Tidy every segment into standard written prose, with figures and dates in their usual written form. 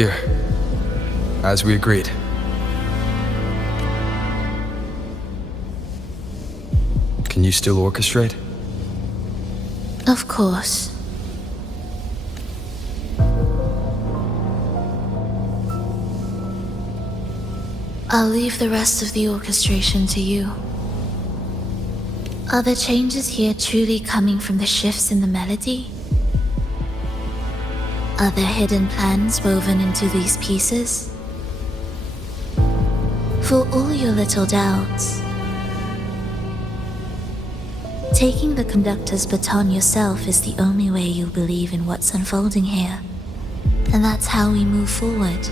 Here, as we agreed. Can you still orchestrate? Of course. I'll leave the rest of the orchestration to you. Are the changes here truly coming from the shifts in the melody? Are there hidden plans woven into these pieces? For all your little doubts, taking the conductor's baton yourself is the only way you'll believe in what's unfolding here. And that's how we move forward.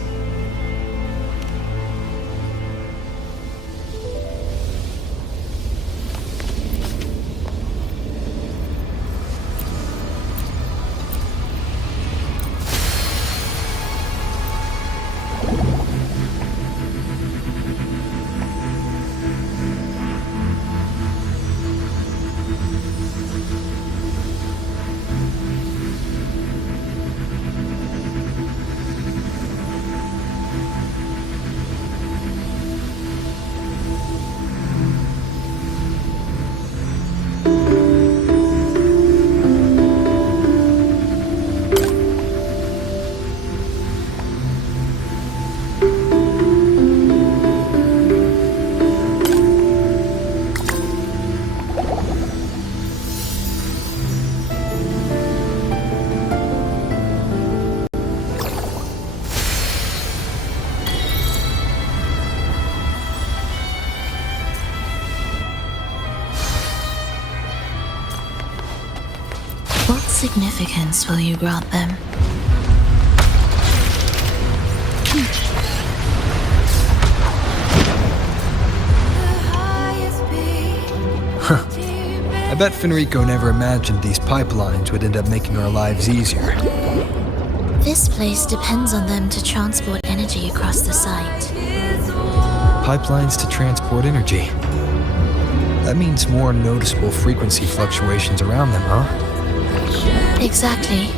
What significance will you grant them? I bet Fenrico never imagined these pipelines would end up making our lives easier. This place depends on them to transport energy across the site. Pipelines to transport energy. That means more noticeable frequency fluctuations around them, huh? Exactly.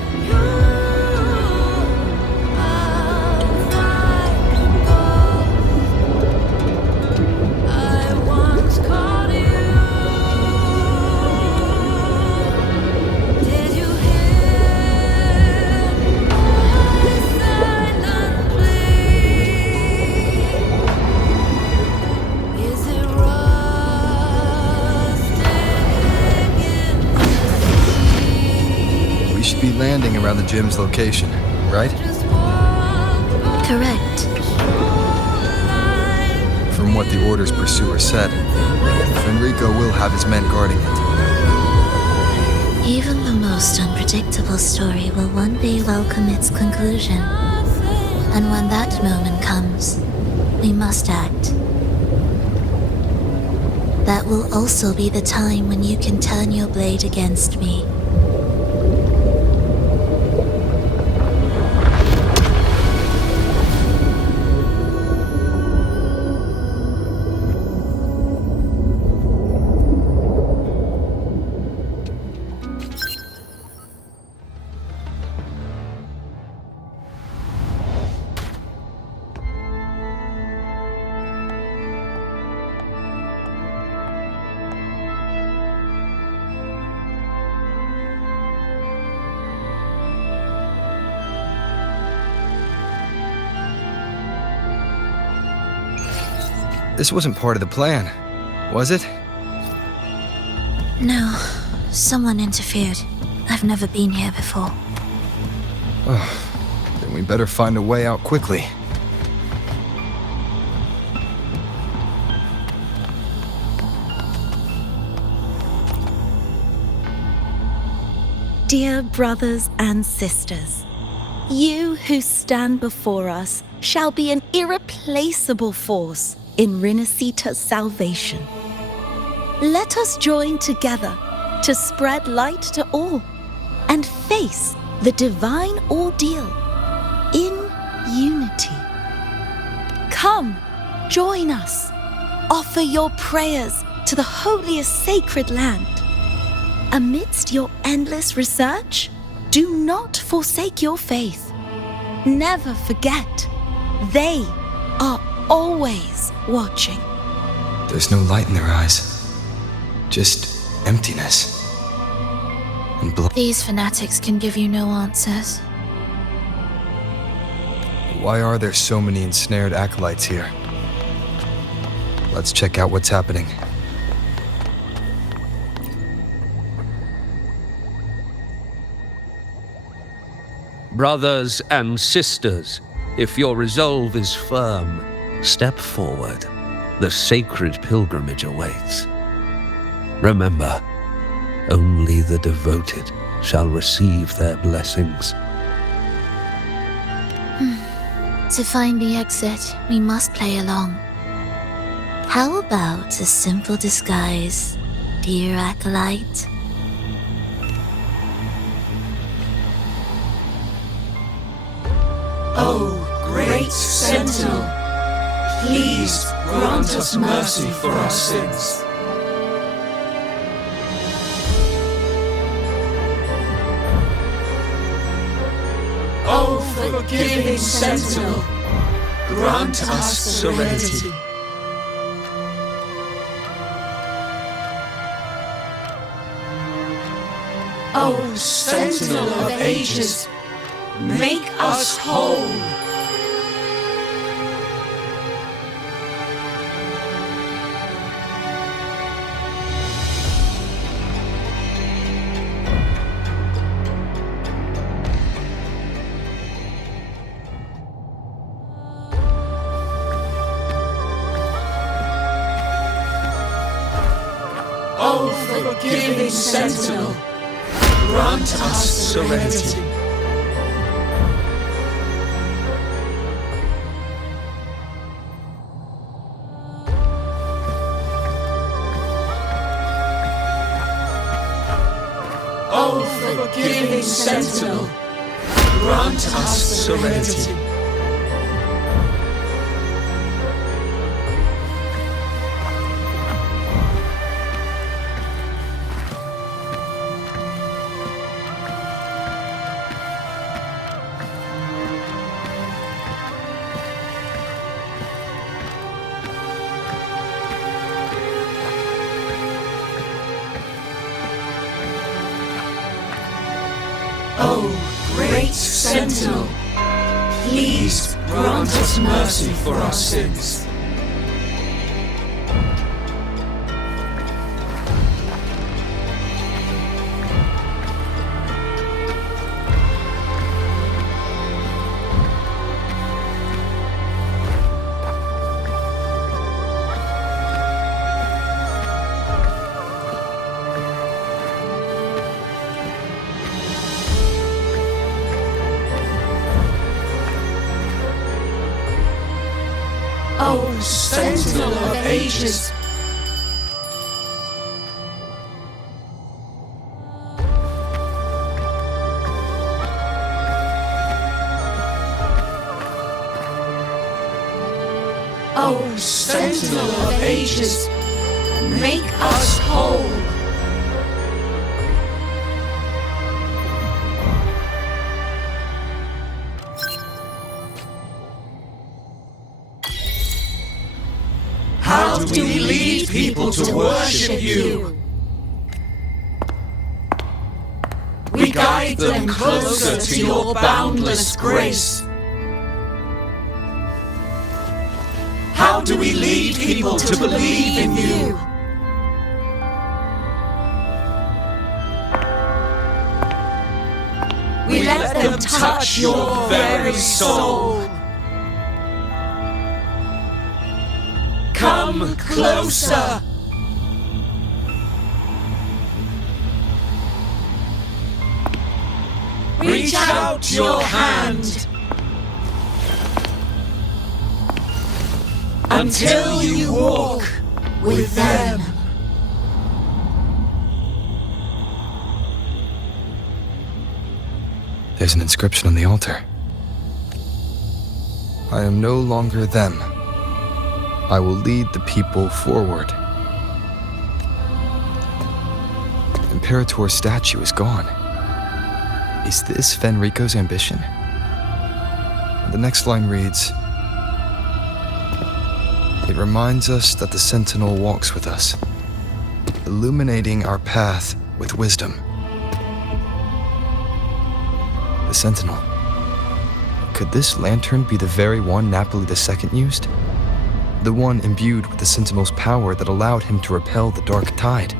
Be landing around the gym's location, right? Correct. From what the Order's pursuer said, Fenrico will have his men guarding it. Even the most unpredictable story will one day welcome its conclusion. And when that moment comes, we must act. That will also be the time when you can turn your blade against me. This wasn't part of the plan, was it? No, someone interfered. I've never been here before. Then we better find a way out quickly. Dear brothers and sisters, you who stand before us shall be an irreplaceable force in Rinascita's salvation. Let us join together to spread light to all and face the divine ordeal in unity. Come, join us. Offer your prayers to the holiest sacred land. Amidst your endless research, do not forsake your faith. Never forget, they are always watching. There's no light in their eyes. Just emptiness. And blood. These fanatics can give you no answers. Why are there so many ensnared acolytes here? Let's check out what's happening. Brothers and sisters, if your resolve is firm, step forward. The sacred pilgrimage awaits. Remember, only the devoted shall receive their blessings. To find the exit, we must play along. How about a simple disguise, dear acolyte? O great Sentinel, please grant us mercy for our sins. O forgiving Sentinel, grant us serenity. O Sentinel of ages, make us whole. O forgiving Sentinel, grant us serenity. O forgiving Sentinel, grant us serenity. O great Sentinel, please grant us mercy for our sins. O Sentinel of ages, O Sentinel of ages, make us whole. How do we lead people to worship you? We guide them closer to your boundless grace. How do we lead people to believe in you? We let them touch your very soul. Come closer. Reach out your hand until you walk with them. There's an inscription on the altar. I am no longer them. I will lead the people forward. Imperator's statue is gone. Is this Fenrico's ambition? The next line reads, "It reminds us that the Sentinel walks with us, illuminating our path with wisdom." The Sentinel. Could this lantern be the very one Napoli II used? The one imbued with the Sentinel's power that allowed him to repel the dark tide?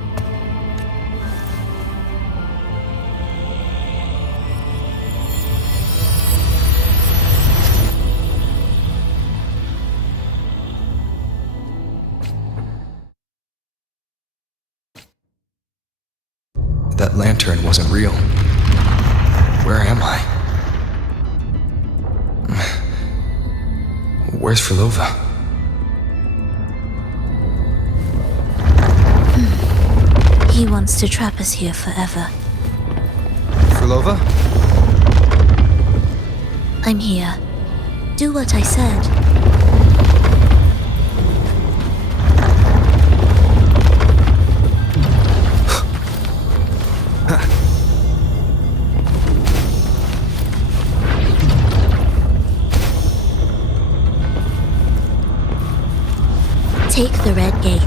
That lantern wasn't real. Where am I? Where's Phrolova? He wants to trap us here forever. Phrolova? I'm here. Do what I said. Take the red gate.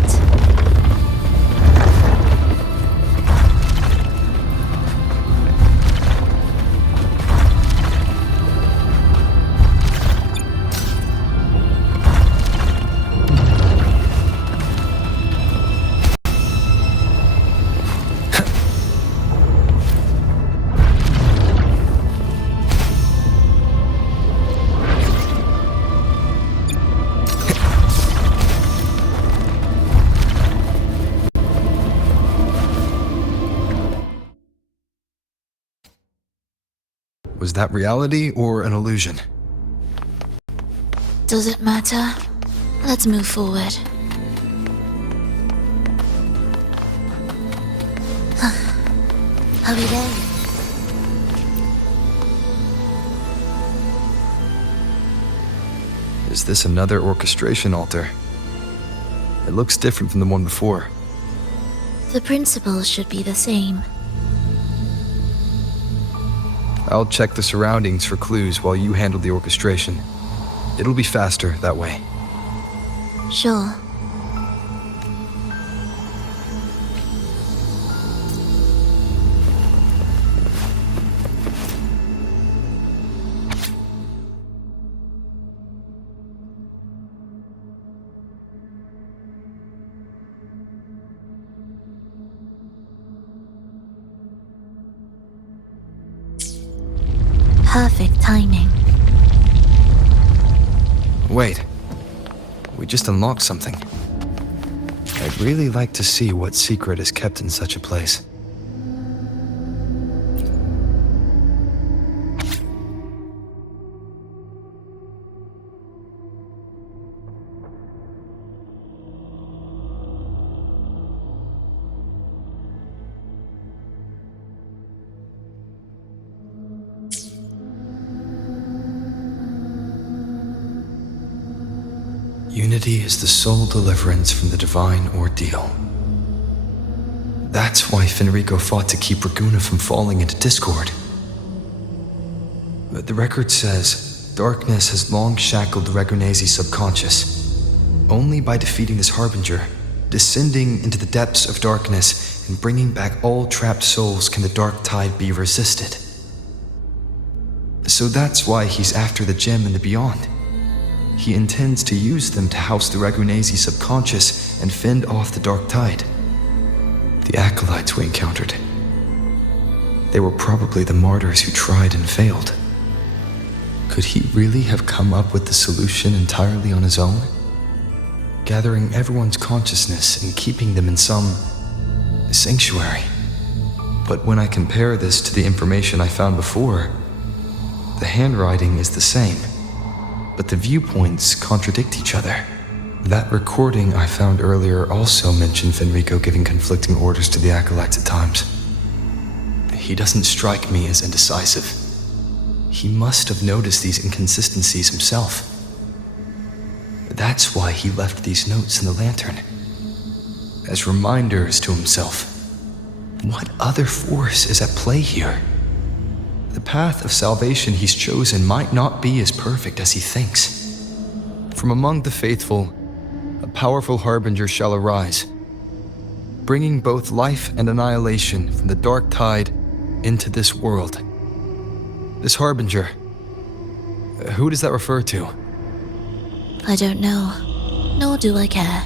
Was that reality or an illusion? Does it matter? Let's move forward. Are we there? Is this another orchestration altar? It looks different from the one before. The principles should be the same. I'll check the surroundings for clues while you handle the orchestration. It'll be faster that way. Sure. Perfect timing. Wait. We just unlocked something. I'd really like to see what secret is kept in such a place. Unity is the sole deliverance from the divine ordeal. That's why Fenrico fought to keep Raguna from falling into discord. But the record says, darkness has long shackled Ragunese's subconscious. Only by defeating this harbinger, descending into the depths of darkness, and bringing back all trapped souls can the dark tide be resisted. So that's why he's after the gem and the beyond. He intends to use them to house the Ragunese subconscious and fend off the dark tide. The acolytes we encountered. They were probably the martyrs who tried and failed. Could he really have come up with the solution entirely on his own? Gathering everyone's consciousness and keeping them in some sanctuary. But when I compare this to the information I found before, the handwriting is the same, but the viewpoints contradict each other. That recording I found earlier also mentioned Fenrico giving conflicting orders to the acolytes at times. He doesn't strike me as indecisive. He must have noticed these inconsistencies himself. That's why he left these notes in the lantern, as reminders to himself. What other force is at play here? The path of salvation he's chosen might not be as perfect as he thinks. From among the faithful, a powerful harbinger shall arise, bringing both life and annihilation from the dark tide into this world. This harbinger, who does that refer to? I don't know, nor do I care.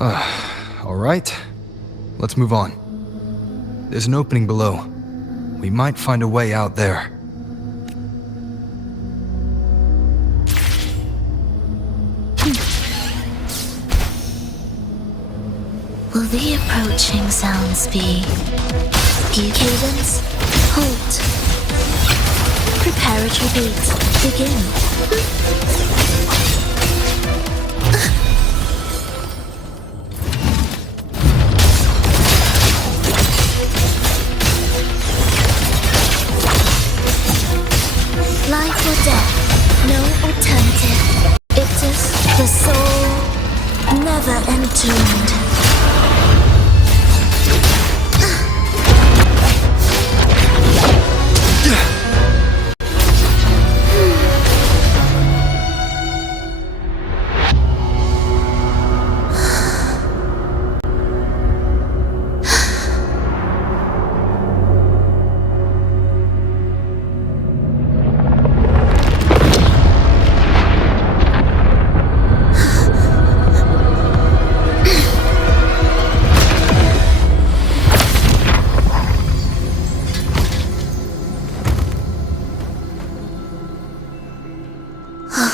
All right, let's move on. There's an opening below. We might find a way out there. Will the approaching sounds be cadence? Halt. Preparatory beats. Begin. Life or death, no alternative. It is the soul never entombed.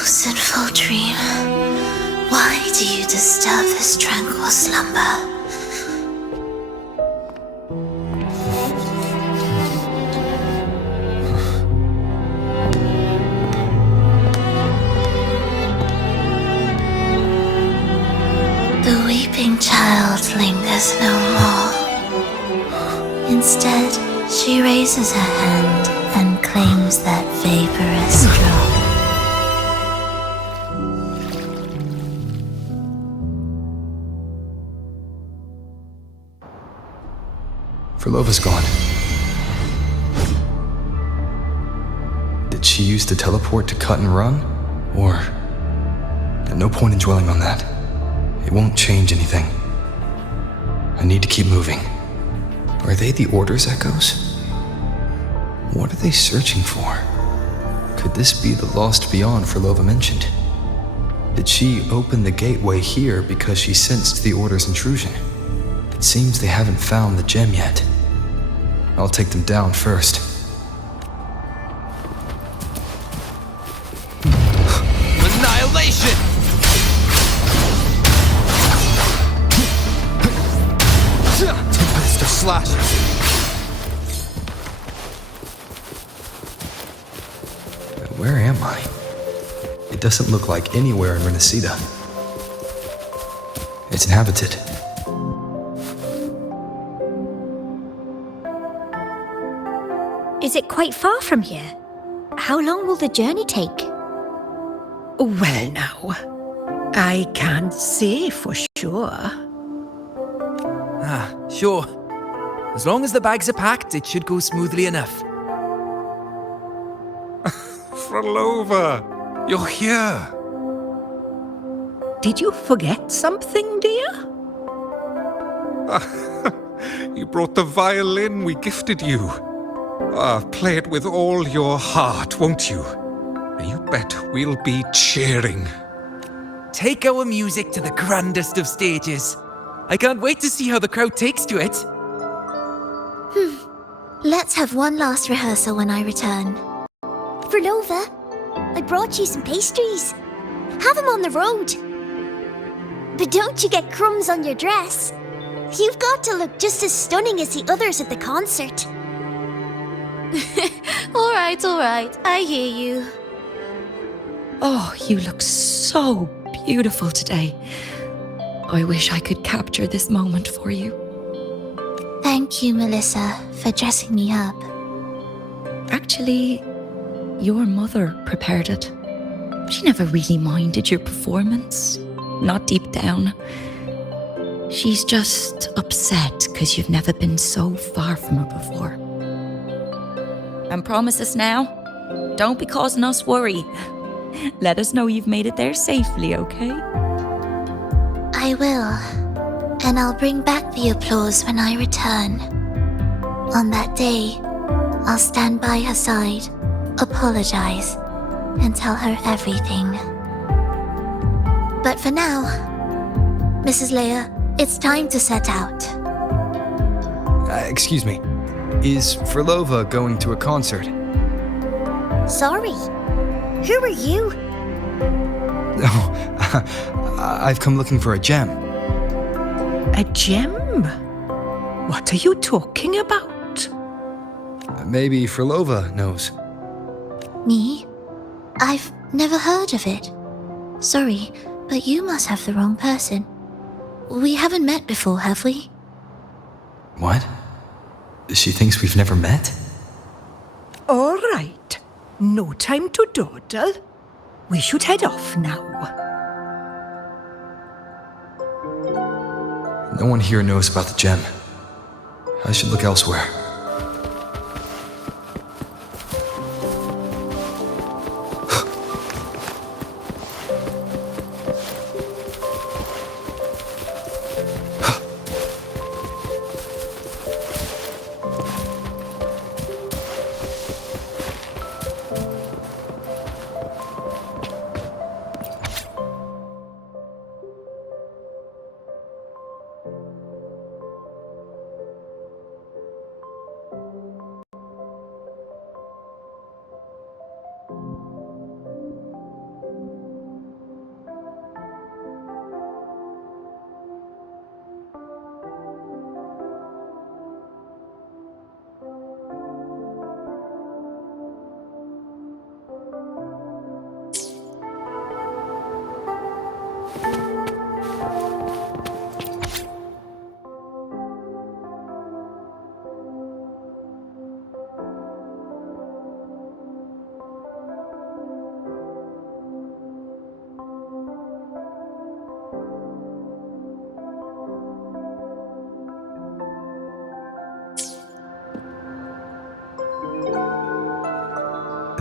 Sinful dream, why do you disturb this tranquil slumber? The weeping child lingers no more. Instead, she raises her hand and claims that vaporous drop. Phrolova's gone. Did she use the teleport to cut and run? Or... no point in dwelling on that. It won't change anything. I need to keep moving. Are they the Order's echoes? What are they searching for? Could this be the lost beyond Phrolova mentioned? Did she open the gateway here because she sensed the Order's intrusion? It seems they haven't found the gem yet. I'll take them down first. Annihilation! Tempest of slashes. Where am I? It doesn't look like anywhere in Rinascita. It's inhabited. Is it quite far from here? How long will the journey take? Well, now, I can't say for sure. Sure. As long as the bags are packed, it should go smoothly enough. Phrolova, you're here. Did you forget something, dear? You brought the violin we gifted you. Play it with all your heart, won't you? You bet we'll be cheering. Take our music to the grandest of stages. I can't wait to see how the crowd takes to it. Let's have one last rehearsal when I return. Phrolova, I brought you some pastries. Have them on the road. But don't you get crumbs on your dress. You've got to look just as stunning as the others at the concert. All right, I hear you. Oh, you look so beautiful today. I wish I could capture this moment for you. Thank you, Melissa, for dressing me up. Actually, your mother prepared it. She never really minded your performance, not deep down. She's just upset because you've never been so far from her before. And promise us now, don't be causing us worry. Let us know you've made it there safely, okay? I will. And I'll bring back the applause when I return. On that day, I'll stand by her side, apologize, and tell her everything. But for now, Mrs. Leia, it's time to set out. Excuse me. Is Phrolova going to a concert? Sorry. Who are you? Oh, I've come looking for a gem. A gem? What are you talking about? Maybe Phrolova knows. Me? I've never heard of it. Sorry, but you must have the wrong person. We haven't met before, have we? What? She thinks we've never met? All right. No time to dawdle. We should head off now. No one here knows about the gem. I should look elsewhere.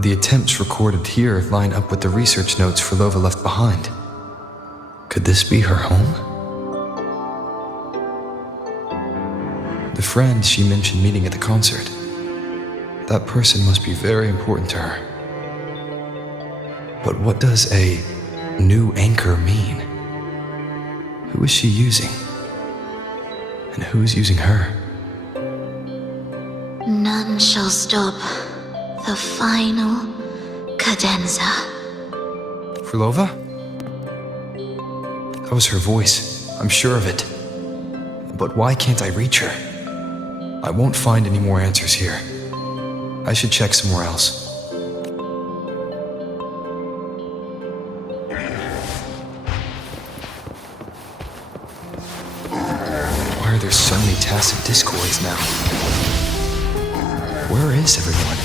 The attempts recorded here line up with the research notes Phrolova left behind. Could this be her home? The friend she mentioned meeting at the concert. That person must be very important to her. But what does a new anchor mean? Who is she using? And who's using her? None shall stop the final cadenza. Phrolova? That was her voice. I'm sure of it. But why can't I reach her? I won't find any more answers here. I should check somewhere else. Why are there so many tacit discords now? Where is everyone?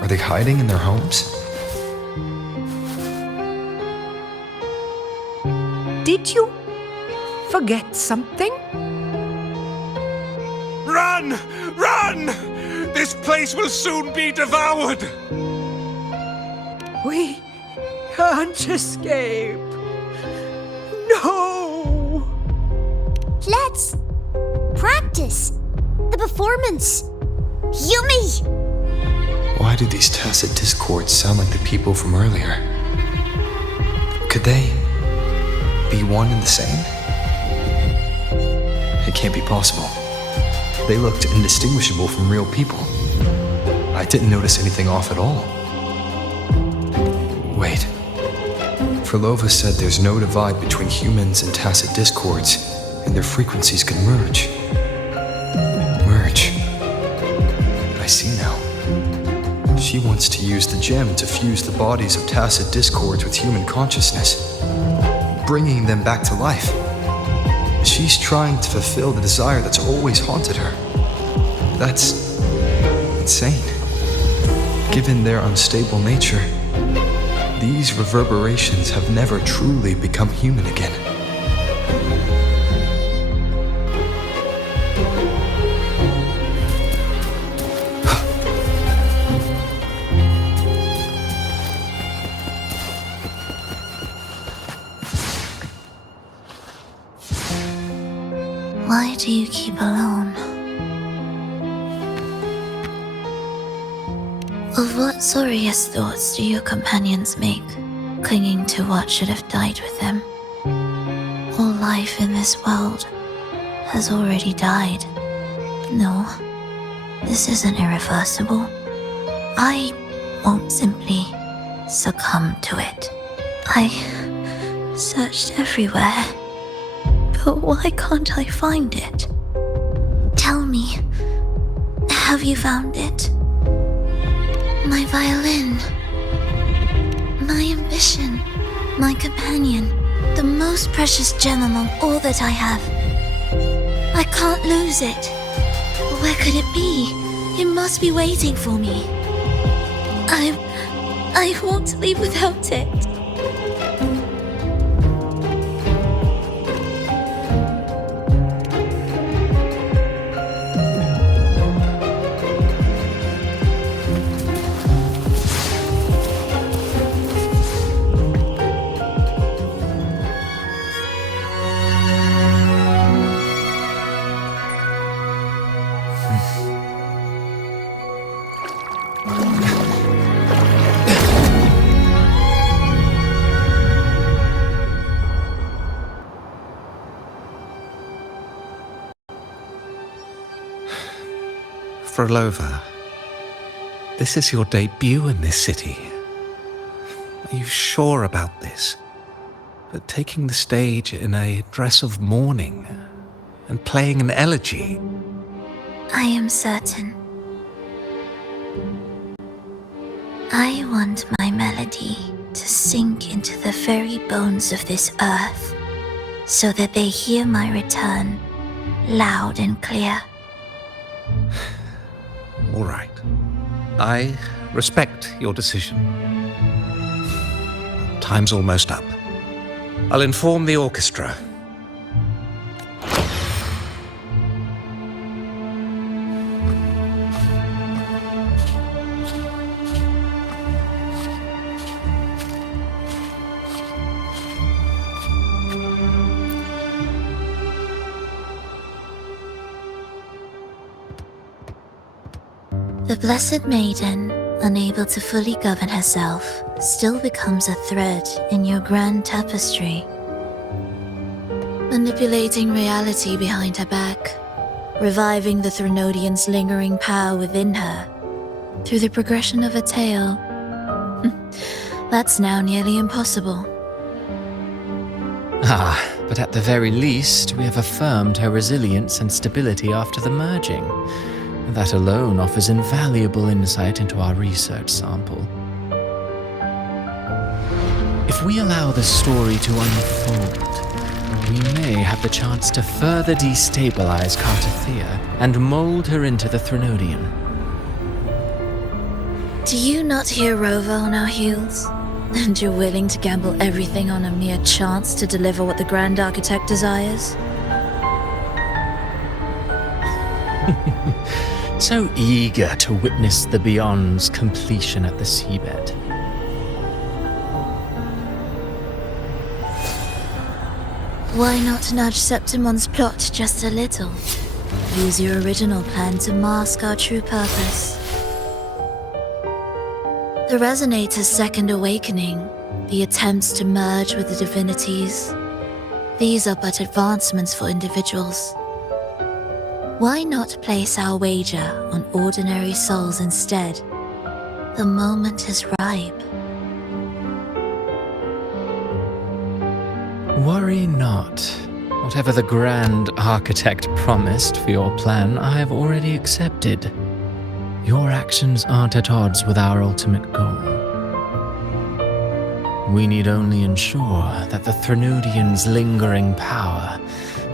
Are they hiding in their homes? Did you forget something? Run! Run! This place will soon be devoured! We can't escape. No! Let's practice the performance. Yummy! Why do these tacit discords sound like the people from earlier? Could they be one and the same? It can't be possible. They looked indistinguishable from real people. I didn't notice anything off at all. Wait. Phrolova said there's no divide between humans and tacit discords, and their frequencies can merge. Merge. I see now. She wants to use the gem to fuse the bodies of tacit discords with human consciousness, bringing them back to life. She's trying to fulfill the desire that's always haunted her. That's insane. Given their unstable nature, these reverberations have never truly become human again. Why do you keep alone? Of what sorriest thoughts do your companions make, clinging to what should have died with them? All life in this world has already died. No, this isn't irreversible. I won't simply succumb to it. I searched everywhere, but why can't I find it? Tell me, have you found it? My violin, my ambition, my companion, the most precious gem among all that I have. I can't lose it. Where could it be? It must be waiting for me. I won't leave without it. Phrolova, this is your debut in this city. Are you sure about this? But taking the stage in a dress of mourning and playing an elegy? I am certain. I want my melody to sink into the very bones of this earth, so that they hear my return, loud and clear. All right. I respect your decision. Time's almost up. I'll inform the orchestra. The Blessed Maiden, unable to fully govern herself, still becomes a thread in your grand tapestry, manipulating reality behind her back, reviving the Threnodian's lingering power within her through the progression of a tale. That's now nearly impossible. But at the very least, we have affirmed her resilience and stability after the merging. That alone offers invaluable insight into our research sample. If we allow the story to unfold, we may have the chance to further destabilize Cartathea and mold her into the Threnodian. Do you not hear Rover on our heels? And you're willing to gamble everything on a mere chance to deliver what the Grand Architect desires? So eager to witness the Beyond's completion at the seabed. Why not nudge Septimon's plot just a little? Use your original plan to mask our true purpose. The Resonator's second awakening, the attempts to merge with the divinities, these are but advancements for individuals. Why not place our wager on ordinary souls instead? The moment is ripe. Worry not. Whatever the Grand Architect promised for your plan, I have already accepted. Your actions aren't at odds with our ultimate goal. We need only ensure that the Threnodian's lingering power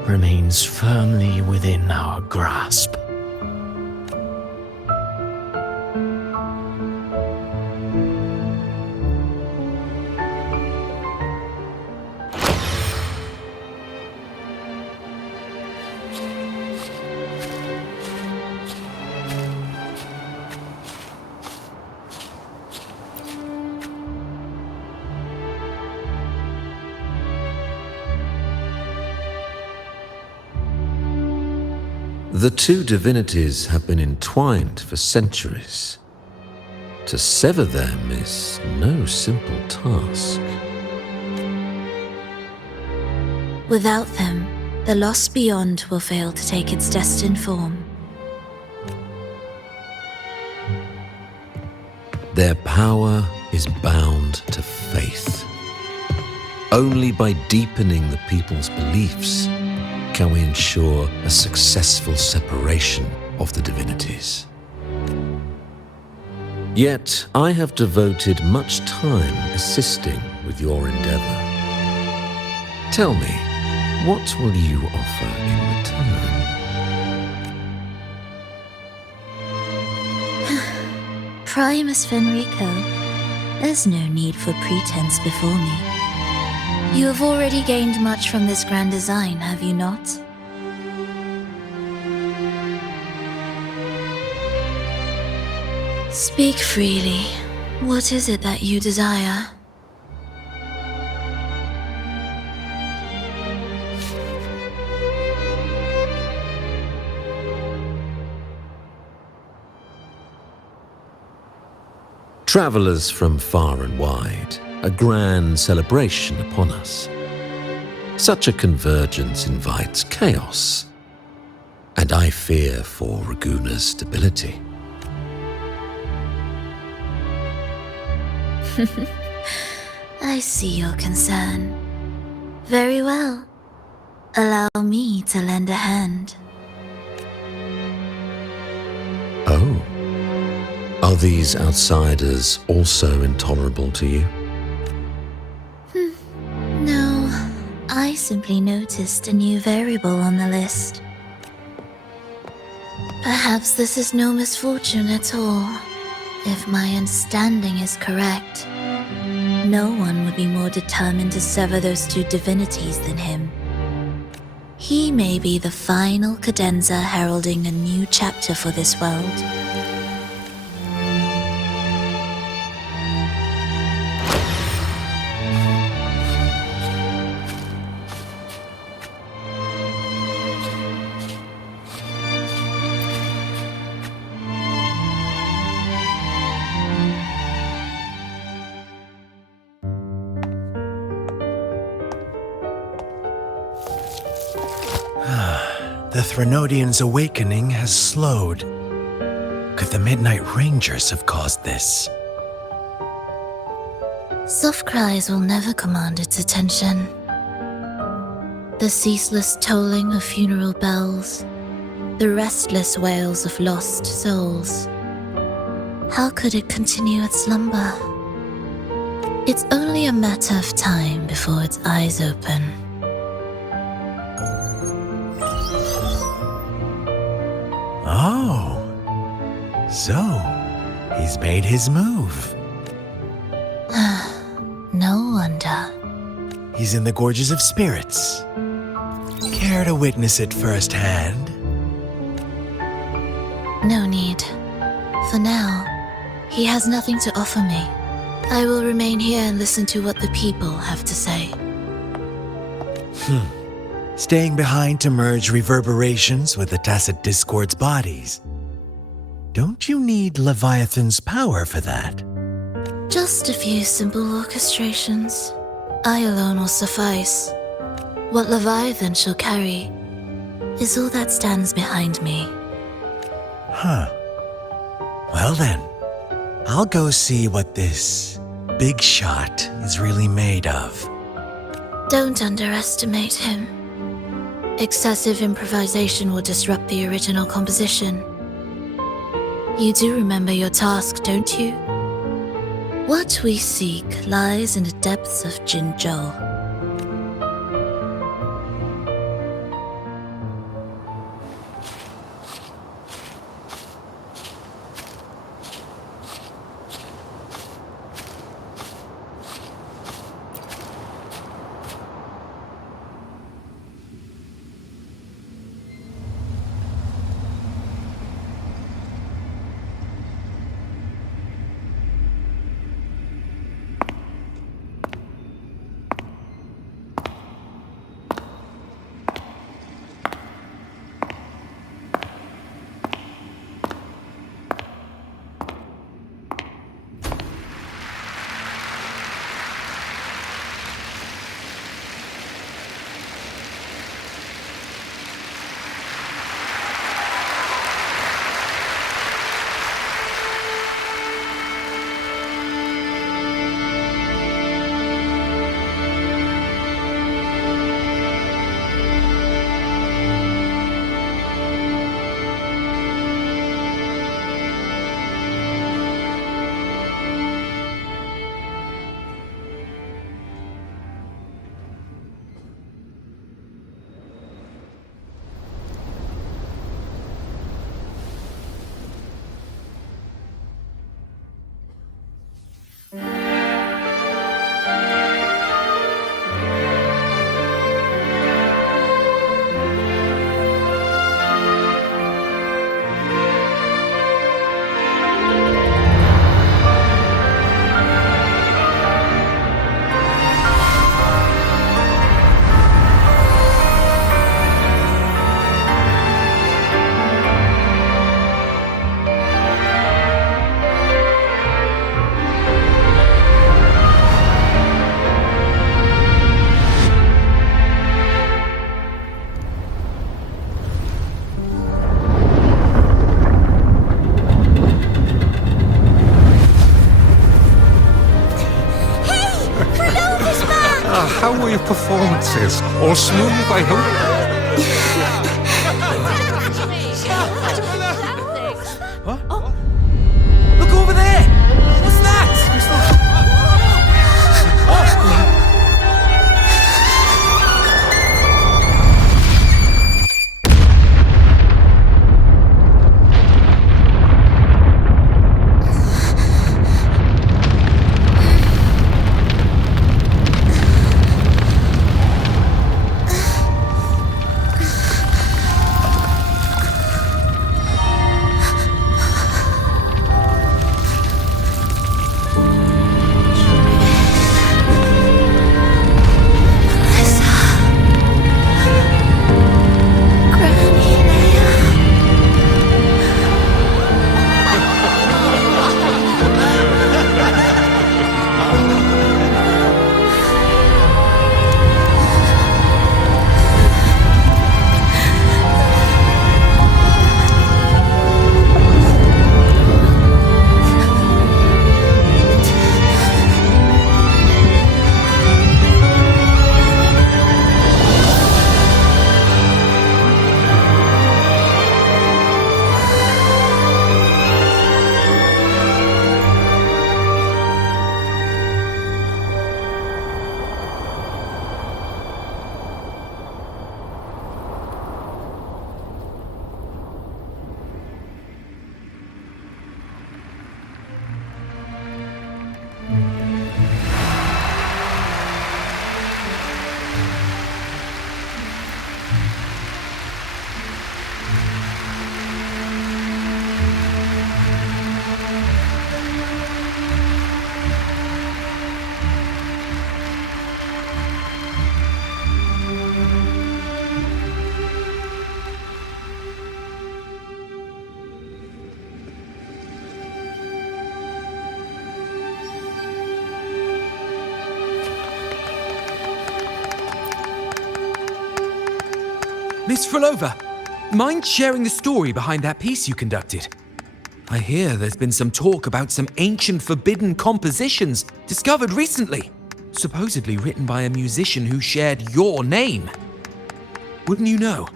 remains firmly within our grasp. The two divinities have been entwined for centuries. To sever them is no simple task. Without them, the lost beyond will fail to take its destined form. Their power is bound to faith. Only by deepening the people's beliefs can we ensure a successful separation of the divinities. Yet I have devoted much time assisting with your endeavor. Tell me, what will you offer in return? Primus Fenrico, there's no need for pretense before me. You have already gained much from this grand design, have you not? Speak freely. What is it that you desire? Travelers from far and wide, a grand celebration upon us. Such a convergence invites chaos, and I fear for Raguna's stability. I see your concern. Very well. Allow me to lend a hand. Oh. Are these outsiders also intolerable to you? No, I simply noticed a new variable on the list. Perhaps this is no misfortune at all. If my understanding is correct, no one would be more determined to sever those two divinities than him. He may be the final cadenza heralding a new chapter for this world. The Threnodian's awakening has slowed. Could the Midnight Rangers have caused this? Soft cries will never command its attention. The ceaseless tolling of funeral bells, the restless wails of lost souls. How could it continue its slumber? It's only a matter of time before its eyes open. Oh, so he's made his move. No wonder. He's in the Gorges of Spirits. Care to witness it firsthand? No need. For now, he has nothing to offer me. I will remain here and listen to what the people have to say. Staying behind to merge reverberations with the Tacit Discord's bodies. Don't you need Leviathan's power for that? Just a few simple orchestrations. I alone will suffice. What Leviathan shall carry is all that stands behind me. Well then, I'll go see what this big shot is really made of. Don't underestimate him. Excessive improvisation will disrupt the original composition. You do remember your task, don't you? What we seek lies in the depths of Jinzhou. process. All smooth, I hope? Look over there! What's that? Miss Phrolova, mind sharing the story behind that piece you conducted? I hear there's been some talk about some ancient forbidden compositions discovered recently, supposedly written by a musician who shared your name. Wouldn't you know?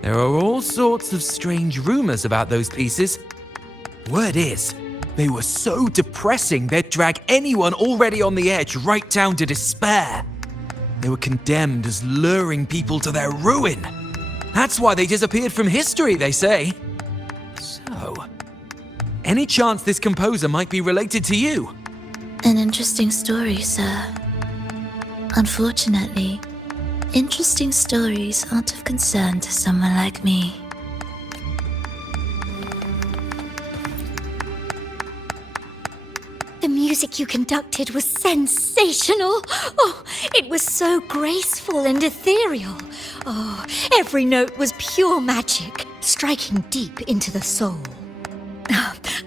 There are all sorts of strange rumors about those pieces. Word is, they were so depressing they'd drag anyone already on the edge right down to despair. They were condemned as luring people to their ruin. That's why they disappeared from history, they say. So, any chance this composer might be related to you? An interesting story, sir. Unfortunately, interesting stories aren't of concern to someone like me. The music you conducted was sensational. Oh, it was so graceful and ethereal. Oh, every note was pure magic, striking deep into the soul.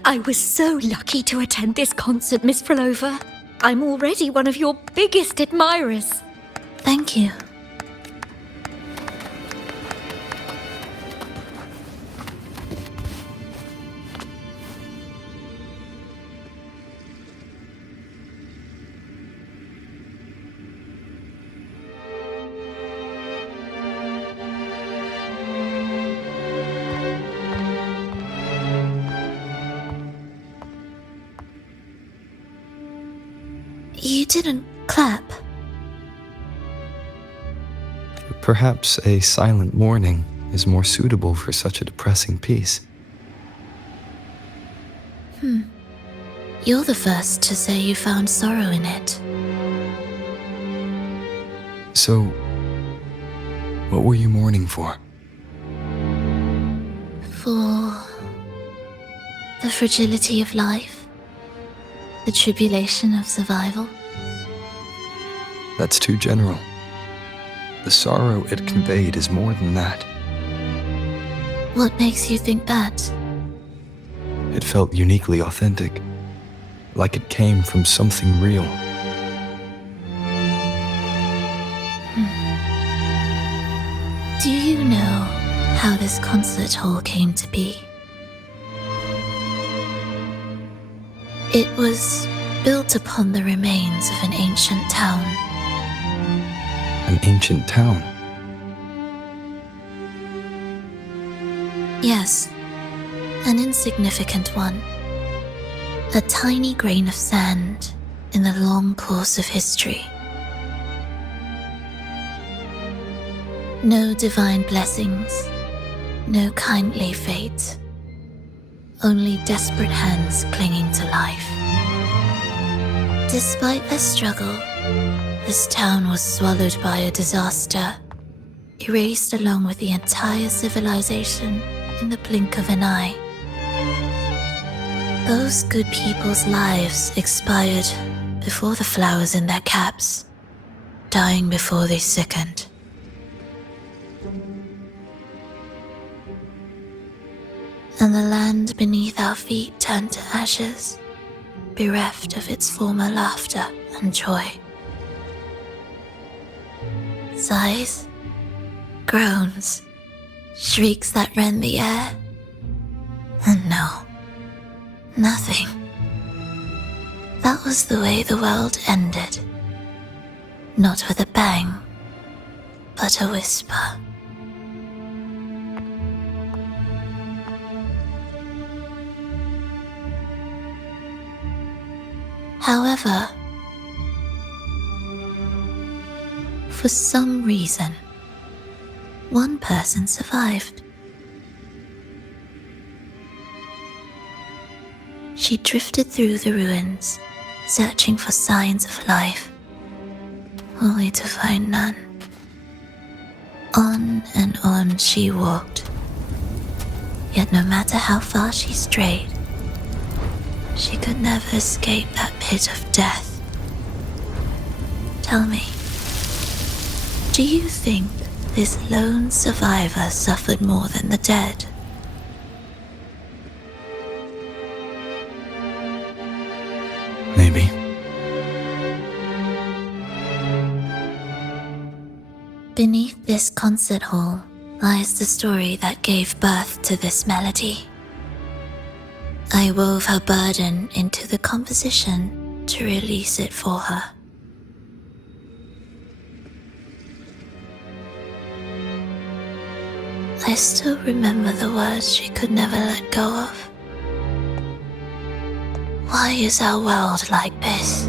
I was so lucky to attend this concert, Miss Phrolova. I'm already one of your biggest admirers. Thank you. You didn't clap. Perhaps a silent mourning is more suitable for such a depressing piece. You're the first to say you found sorrow in it. So, what were you mourning for? For the fragility of life, the tribulation of survival. That's too general. The sorrow it conveyed is more than that. What makes you think that? It felt uniquely authentic, like it came from something real. Do you know how this concert hall came to be? It was built upon the remains of an ancient town. An ancient town. Yes, an insignificant one. A tiny grain of sand in the long course of history. No divine blessings, no kindly fate. Only desperate hands clinging to life. Despite their struggle, this town was swallowed by a disaster, erased along with the entire civilization in the blink of an eye. Those good people's lives expired before the flowers in their caps, dying before they sickened. And the land beneath our feet turned to ashes, bereft of its former laughter and joy. Sighs, groans, shrieks that rend the air. And no, nothing. That was the way the world ended. Not with a bang, but a whisper. However, for some reason, one person survived. She drifted through the ruins, searching for signs of life, only to find none. On and on she walked, yet no matter how far she strayed, she could never escape that pit of death. Tell me, do you think this lone survivor suffered more than the dead? Maybe. Beneath this concert hall lies the story that gave birth to this melody. I wove her burden into the composition to release it for her. I still remember the words she could never let go of. Why is our world like this?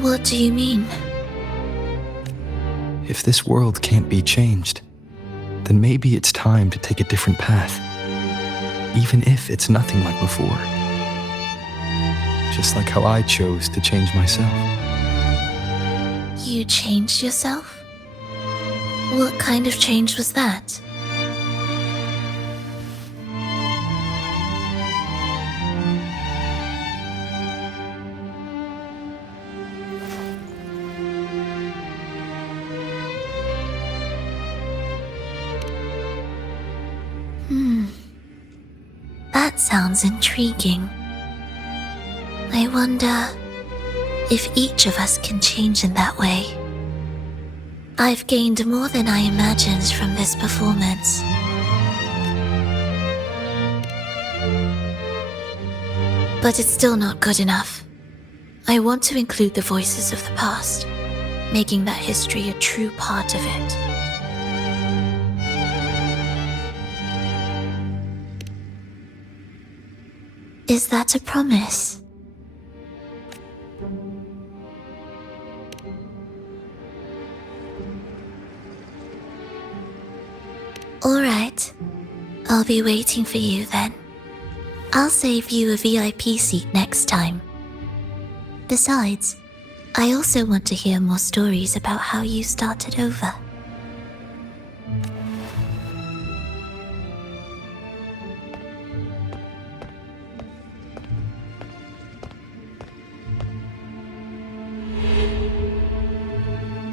What do you mean? If this world can't be changed, then maybe it's time to take a different path. Even if it's nothing like before. Just like how I chose to change myself. You changed yourself? What kind of change was that? That sounds intriguing. I wonder if each of us can change in that way. I've gained more than I imagined from this performance. But it's still not good enough. I want to include the voices of the past, making that history a true part of it. Is that a promise? All right. I'll be waiting for you then. I'll save you a VIP seat next time. Besides, I also want to hear more stories about how you started over.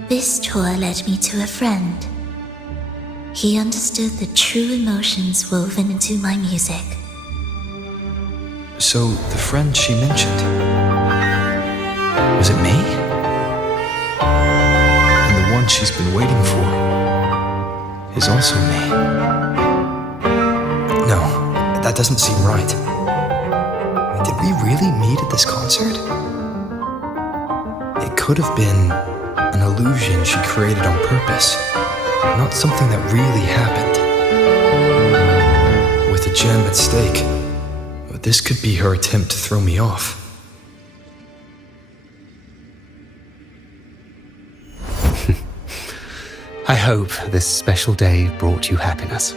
This tour led me to a friend. He understood the true emotions woven into my music. So, the friend she mentioned, was it me? And the one she's been waiting for? is also me. No, that doesn't seem right. Did we really meet at this concert? It could have been an illusion she created on purpose, not something that really happened. With a gem at stake, this could be her attempt to throw me off. I hope this special day brought you happiness.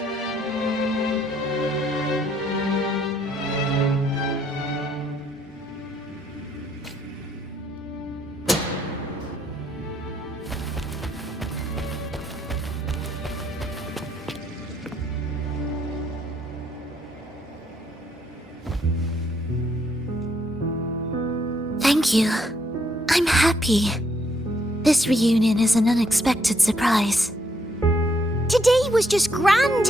Thank you. I'm happy. This reunion is an unexpected surprise. Today was just grand.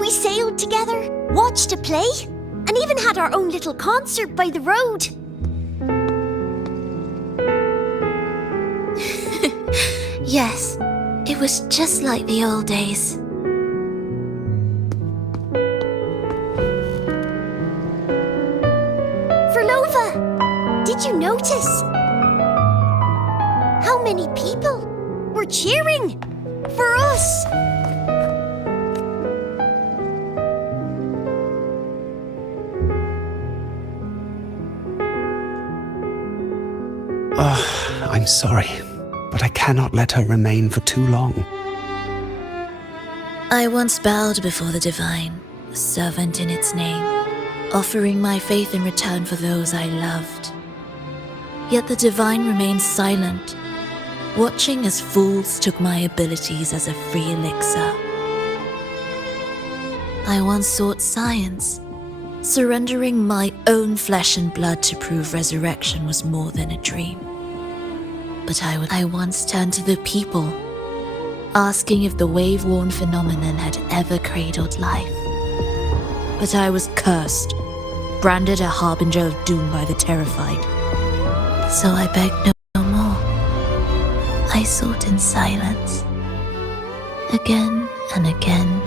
We sailed together, watched a play, and even had our own little concert by the road. Yes, it was just like the old days. Phrolova, did you notice? How many people were cheering for us? I'm sorry, but I cannot let her remain for too long. I once bowed before the divine, a servant in its name, offering my faith in return for those I loved. Yet the divine remained silent, watching as fools took my abilities as a free elixir. I once sought science, surrendering my own flesh and blood to prove resurrection was more than a dream. But I once turned to the people, asking if the wave-worn phenomenon had ever cradled life. But I was cursed, branded a harbinger of doom by the terrified. So I begged no more. I sought in silence. Again and again,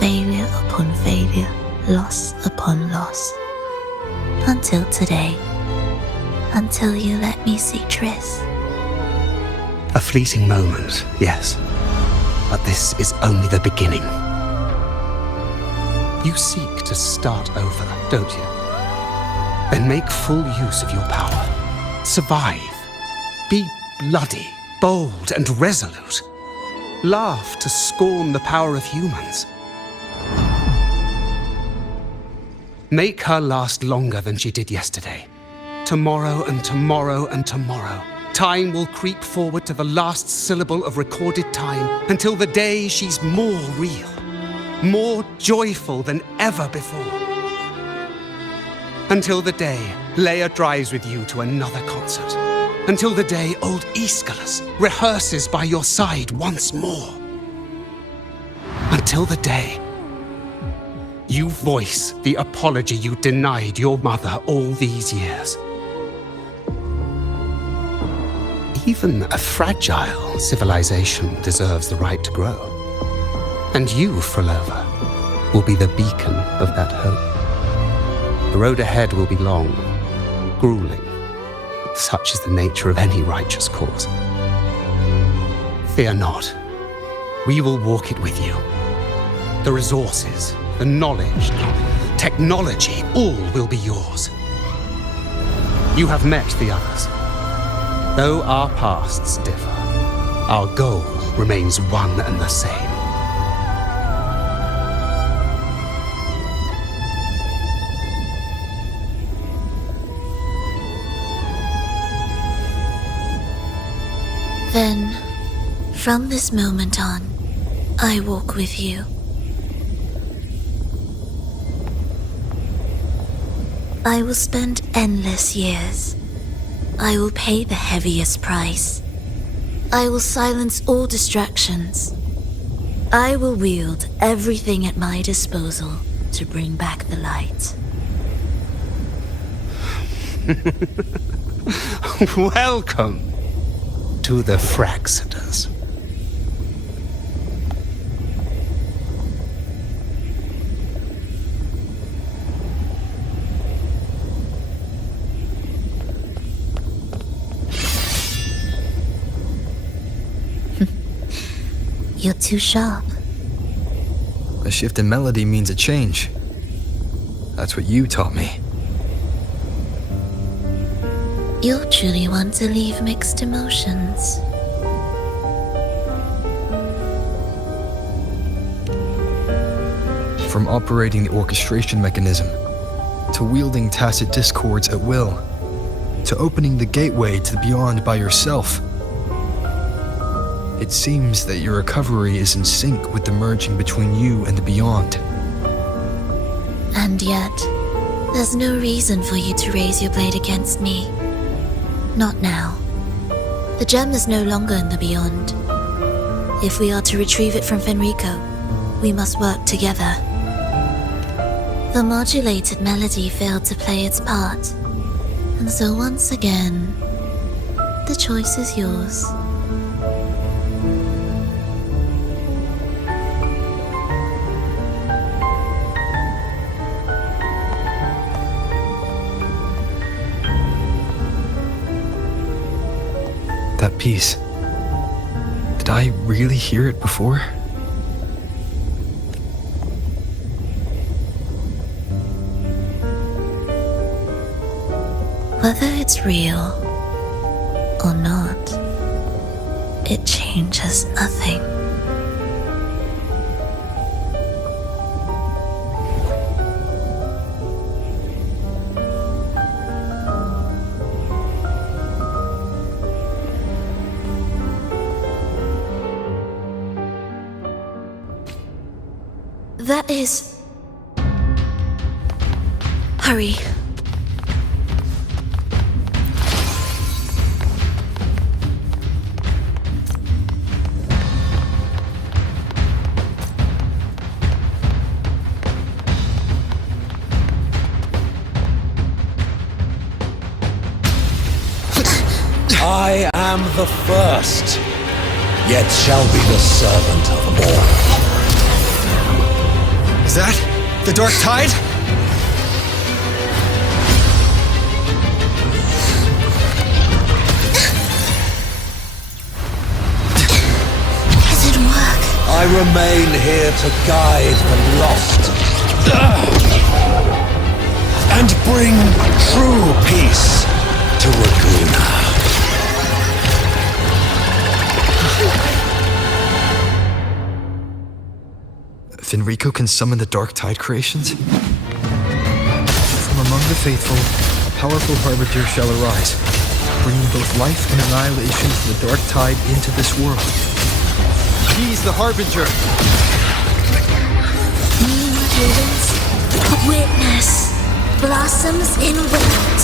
failure upon failure, loss upon loss. Until today. Until you let me see Triss. A fleeting moment, yes. But this is only the beginning. You seek to start over, don't you? Then make full use of your power. Survive. Be bloody, bold, and resolute. Laugh to scorn the power of humans. Make her last longer than she did yesterday. Tomorrow and tomorrow and tomorrow. Time will creep forward to the last syllable of recorded time until the day she's more real, more joyful than ever before. Until the day Leia drives with you to another concert. Until the day old Aeschylus rehearses by your side once more. Until the day you voice the apology you denied your mother all these years. Even a fragile civilization deserves the right to grow. And you, Phrolova, will be the beacon of that hope. The road ahead will be long, grueling. Such is the nature of any righteous cause. Fear not. We will walk it with you. The resources, the knowledge, technology, all will be yours. You have met the others. Though our pasts differ, our goal remains one and the same. Then, from this moment on, I walk with you. I will spend endless years. I will pay the heaviest price. I will silence all distractions. I will wield everything at my disposal to bring back the light. Welcome to the Fraxiters. You're too sharp. A shift in melody means a change. That's what you taught me. You're truly one to leave mixed emotions. From operating the orchestration mechanism, to wielding tacit discords at will, to opening the gateway to the beyond by yourself. It seems that your recovery is in sync with the merging between you and the beyond. And yet, there's no reason for you to raise your blade against me. Not now. The gem is no longer in the beyond. If we are to retrieve it from Fenrico, we must work together. The modulated melody failed to play its part, and so once again, the choice is yours. That piece. Did I really hear it before? Whether it's real or not, it changes nothing. That is... Hurry. I am the first, yet shall be the servant of all. Is that the Dark Tide? Does it work? I remain here to guide the lost and bring true peace to Raguna. Fenrico can summon the Dark Tide creations? From among the faithful, a powerful harbinger shall arise, bringing both life and annihilation from the Dark Tide into this world. He's the harbinger! Cadence, witness, blossoms in wind.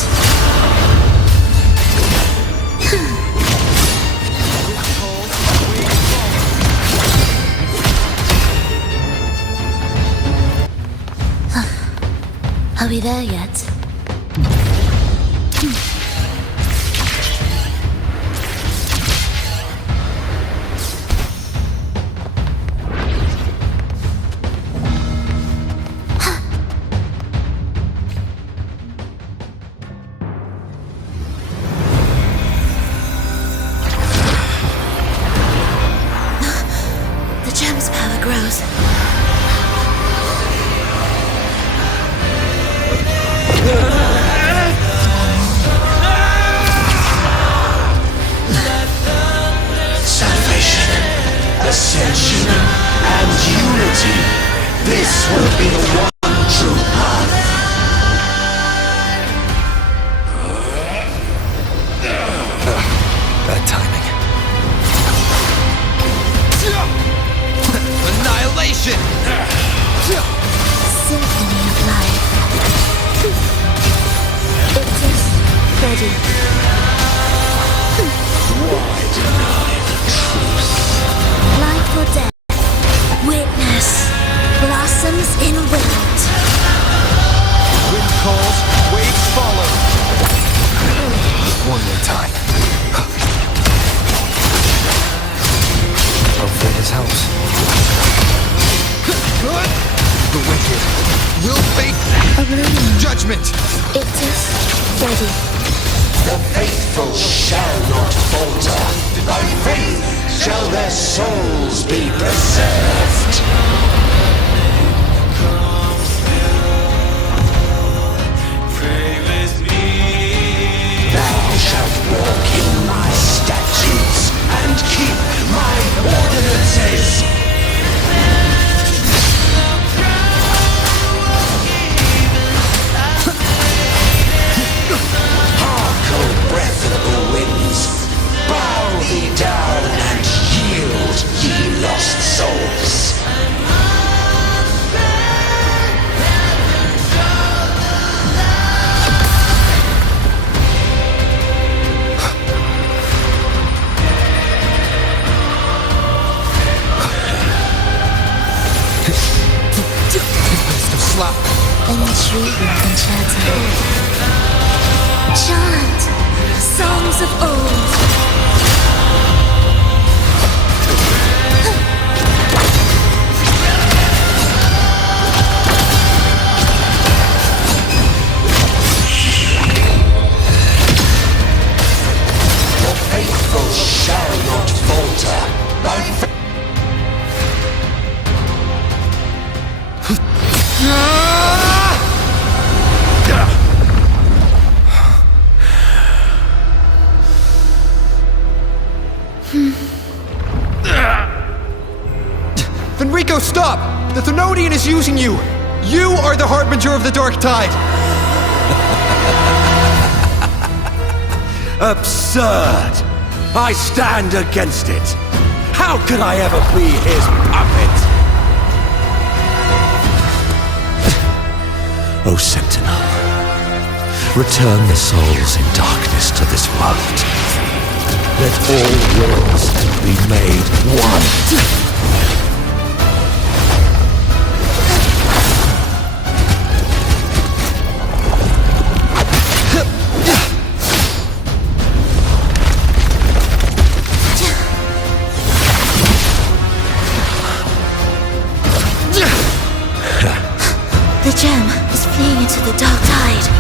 Are we there yet? The gem's power grows. Salvation, ascension, and unity. This will be the one true path. Bad timing. Annihilation! Symphony of life. It is ready. Why deny the truth? Life or death. Witness. Blossoms in wind. Wind calls, waves follow. One more time. Profane his house. The wicked will face judgment. It is ready. The faithful shall not falter. By faith shall their souls be preserved. Thou shalt walk in my statutes and keep my ordinances. Hark, O breath of the winds, bow thee down and yield, ye lost souls. Intriguing concerto. Chant songs of old. The faithful shall not falter. Enrico, stop! The Thenodian is using you! You are the harbinger of the dark tide! Absurd! I stand against it! How could I ever be his puppet? O Sentinel, return the souls in darkness to this world. Let all worlds be made one. The gem is fleeing into the dark tide.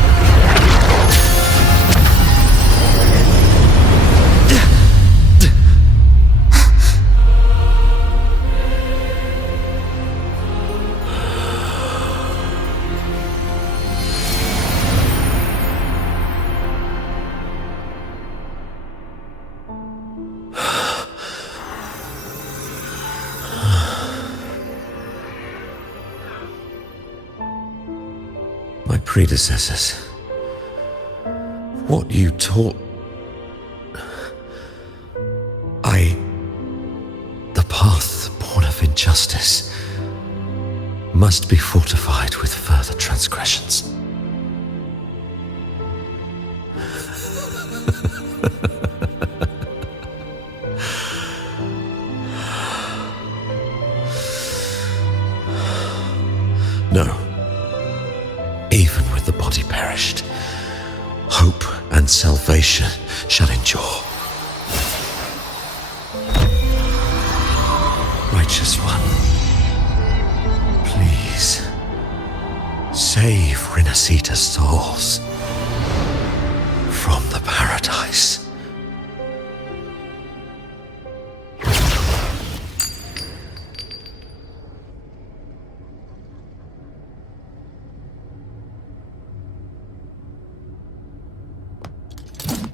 My predecessors, what you taught, the path born of injustice must be fortified with further transgressions. No. Even with the body perished, hope and salvation shall endure. Righteous One, please save Rinascita's souls from the paradise.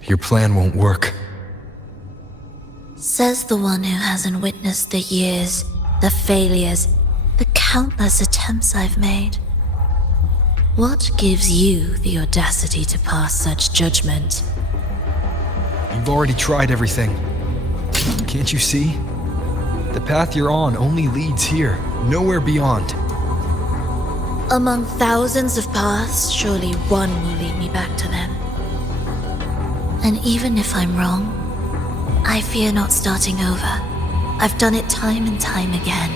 Your plan won't work. Says the one who hasn't witnessed the years, the failures, the countless attempts I've made. What gives you the audacity to pass such judgment? You've already tried everything. Can't you see? The path you're on only leads here, nowhere beyond. Among thousands of paths, surely one will lead me back to them. And even if I'm wrong, I fear not starting over. I've done it time and time again.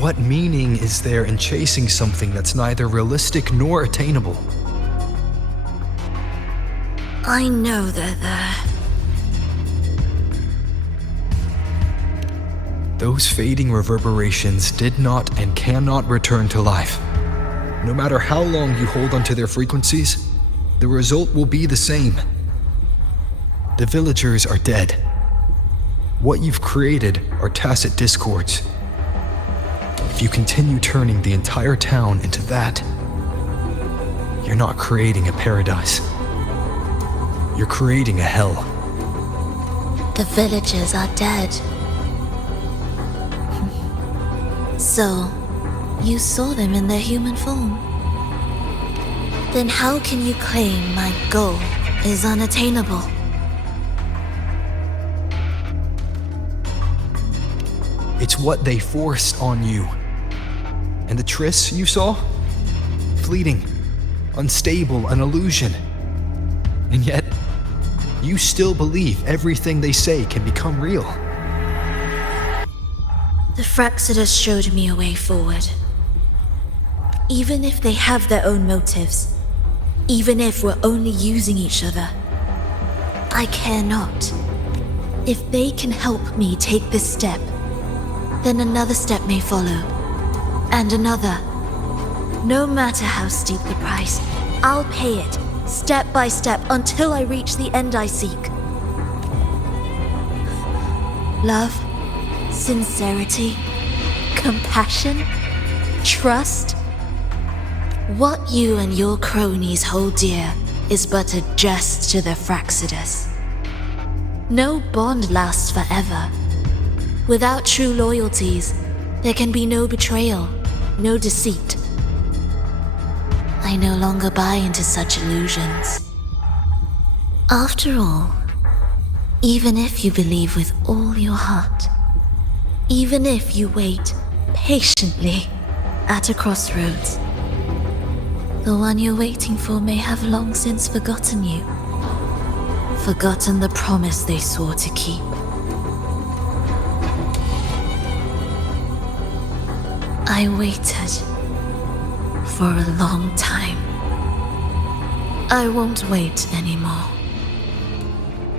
What meaning is there in chasing something that's neither realistic nor attainable? I know they're there. Those fading reverberations did not and cannot return to life. No matter how long you hold onto their frequencies, the result will be the same. The villagers are dead. What you've created are tacit discords. If you continue turning the entire town into that, you're not creating a paradise. You're creating a hell. The villagers are dead. So, you saw them in their human form. Then how can you claim my goal is unattainable? It's what they forced on you. And the trysts you saw? Fleeting, unstable, an illusion. And yet, you still believe everything they say can become real. The Phrolova showed me a way forward. Even if they have their own motives, even if we're only using each other, I care not. If they can help me take this step, then another step may follow, and another. No matter how steep the price, I'll pay it, step by step, until I reach the end I seek. Love, sincerity, compassion, trust. What you and your cronies hold dear is but a jest to the Phrolova. No bond lasts forever. Without true loyalties, there can be no betrayal, no deceit. I no longer buy into such illusions. After all, even if you believe with all your heart, even if you wait patiently at a crossroads, the one you're waiting for may have long since forgotten you, forgotten the promise they swore to keep. I waited for a long time. I won't wait anymore.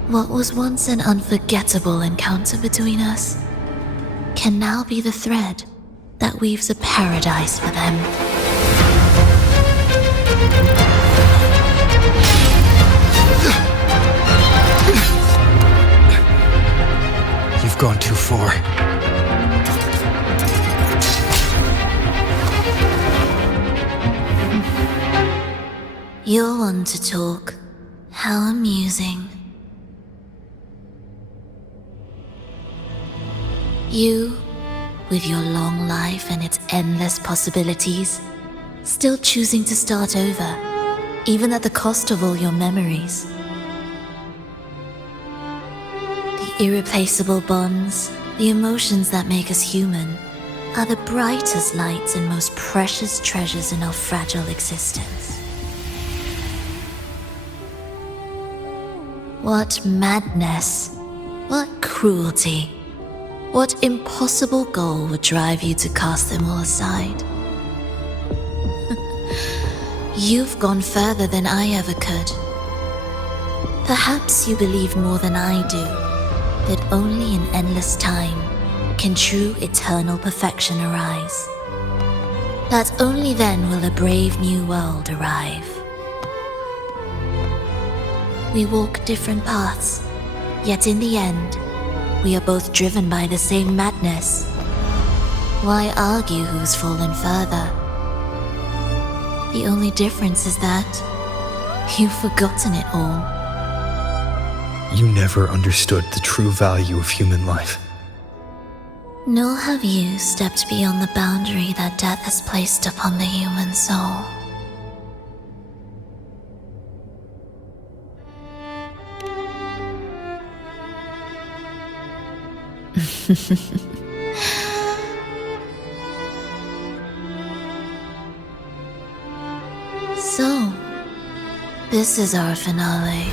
What was once an unforgettable encounter between us can now be the thread that weaves a paradise for them. You've gone too far. You're one to talk. How amusing. You, with your long life and its endless possibilities, still choosing to start over, even at the cost of all your memories. The irreplaceable bonds, the emotions that make us human, are the brightest lights and most precious treasures in our fragile existence. What madness, what cruelty, what impossible goal would drive you to cast them all aside? You've gone further than I ever could. Perhaps you believe more than I do, that only in endless time can true eternal perfection arise. That only then will a brave new world arrive. We walk different paths, yet in the end, we are both driven by the same madness. Why argue who's fallen further? The only difference is that you've forgotten it all. You never understood the true value of human life. Nor have you stepped beyond the boundary that death has placed upon the human soul. So, this is our finale.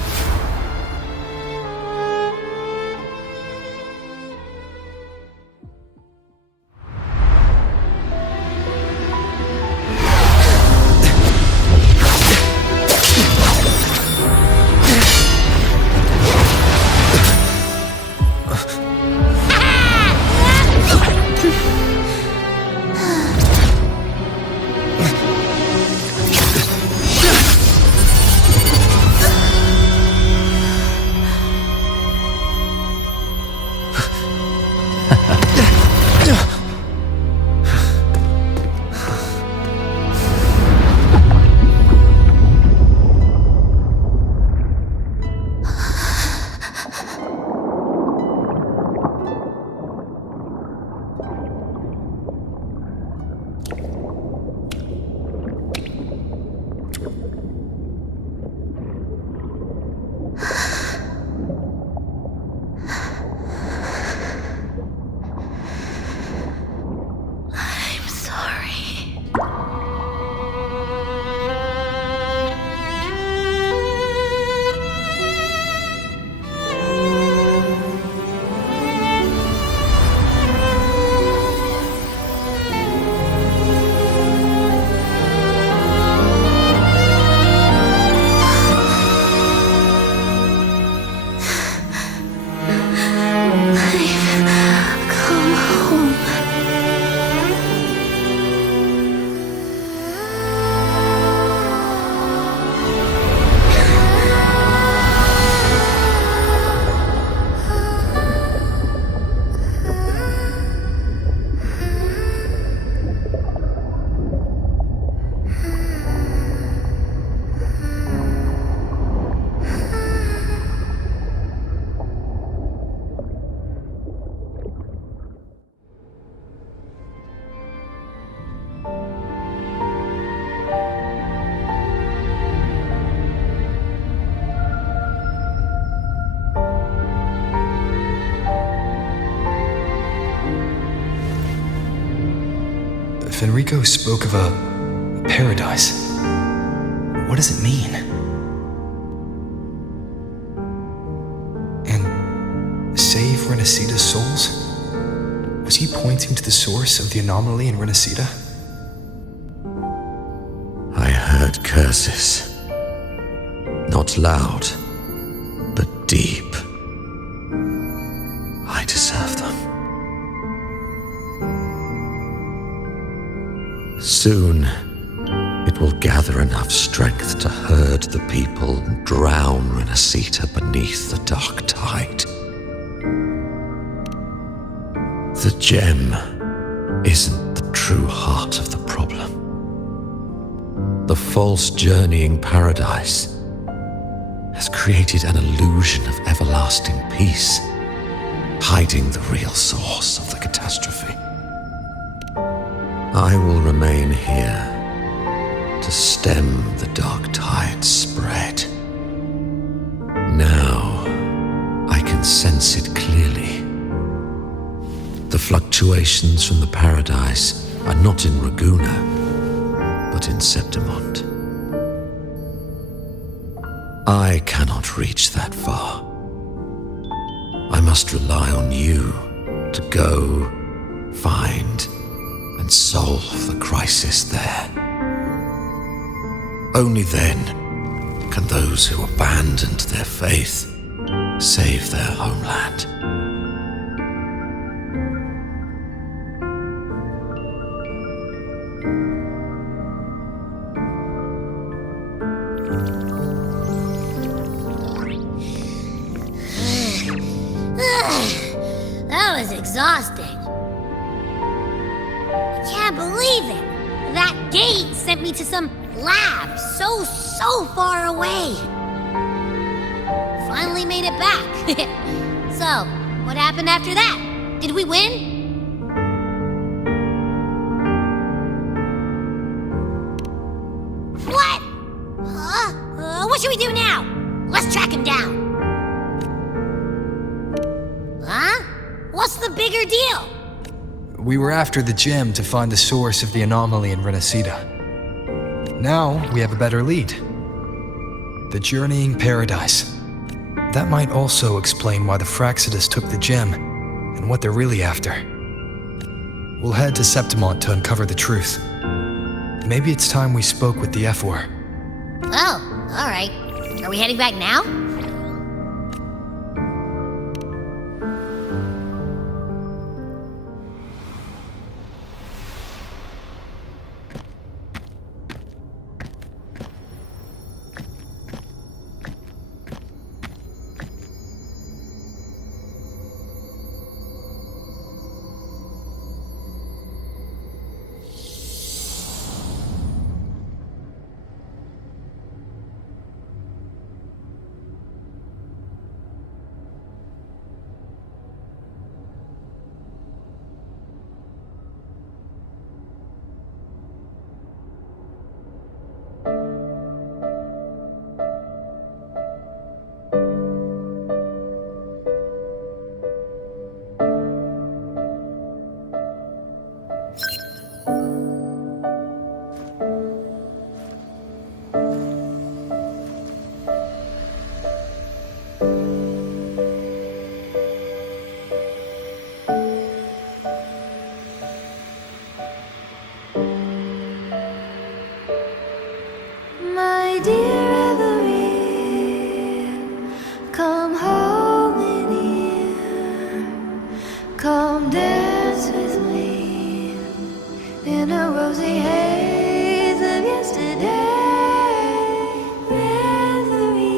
Fenrico spoke of a paradise. What does it mean? And save Rinascita's souls? Was he pointing to the source of the anomaly in Rinascita? I heard curses. Not loud, but deep. I deserve them. Soon, it will gather enough strength to herd the people and drown Rinascita beneath the dark tide. The gem isn't the true heart of the problem. The false journeying paradise has created an illusion of everlasting peace, hiding the real source of the catastrophe. I will remain here to stem the dark tide's spread. Now, I can sense it clearly. The fluctuations from the paradise are not in Raguna, but in Septimont. I cannot reach that far. I must rely on you to go, find, and solve the crisis there. Only then can those who abandoned their faith save their homeland. That was exhausting. I can't believe it. That gate sent me to some lab so far away. Finally made it back. So, what happened after that? Did we win? What? What should we do now? Let's track him down. Huh? What's the bigger deal? We were after the gem to find the source of the anomaly in Rinascita. Now we have a better lead. The journeying paradise. That might also explain why the Phraxidus took the gem and what they're really after. We'll head to Septimont to uncover the truth. Maybe it's time we spoke with the F4. Oh, alright. Are we heading back now? My dear Every, come home in here. Come dance with me in a rosy haze of yesterday. Reverie,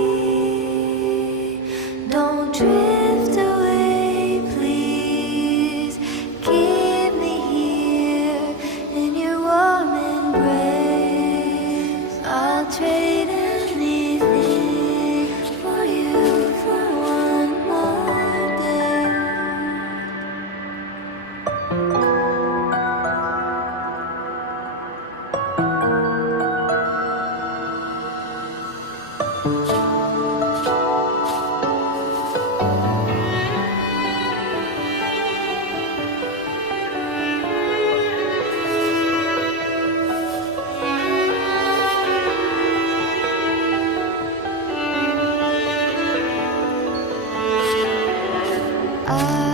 don't drift away, please. Keep me here in your warm embrace. I'll trade anything for you for one more day. I